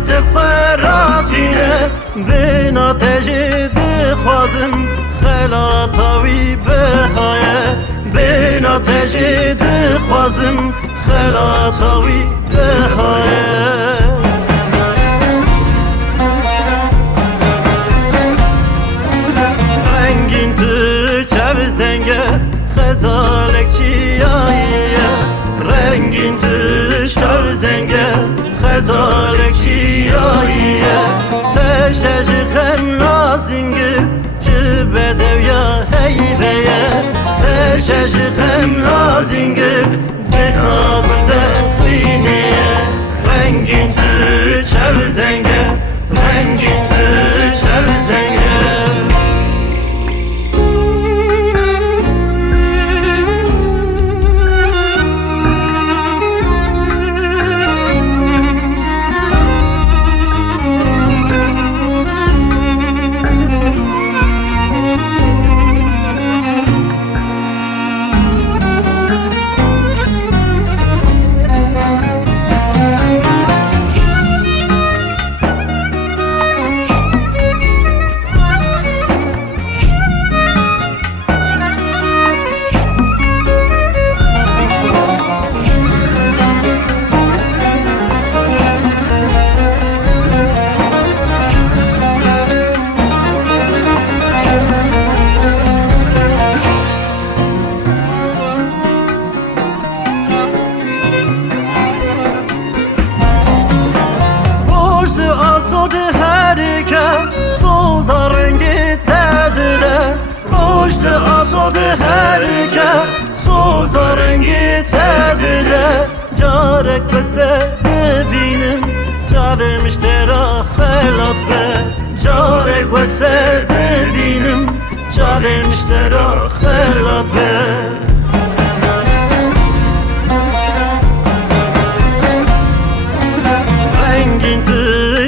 تب خیرات خینه بنا تجد خوازم خلاتاوی بهایه بنا تجد خوازم خلاتاوی بهایه رنگین تو چو زنگه خزالک چیاییه رنگین تو چو زنگه خزالک چیاییه تشج خم نازنگه جب دویا هیبیه تشج خم نازنگه بنا گنده خینیه رنگین تو چو زنگه رنگین تو چو زنگه آسود هرکه سوزا رنگی تدله پشت آسود هرکه سوزا رنگی تدله جارک بسته ببینم جاوم اشترا خلات به جارک بسته ببینم جاوم اشترا خلات به رنگین تو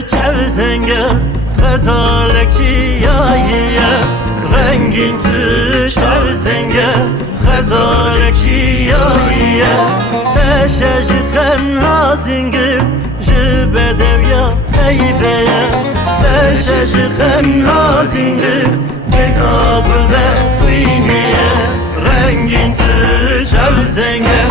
چو زنگه خزالک چیاییه رنگین تو چو زنگه خزالک چیاییه تشج خم نازنگه جب دویا هیبیه تشج خم نازنگه بنا گنده خینیه رنگین تو چو زنگه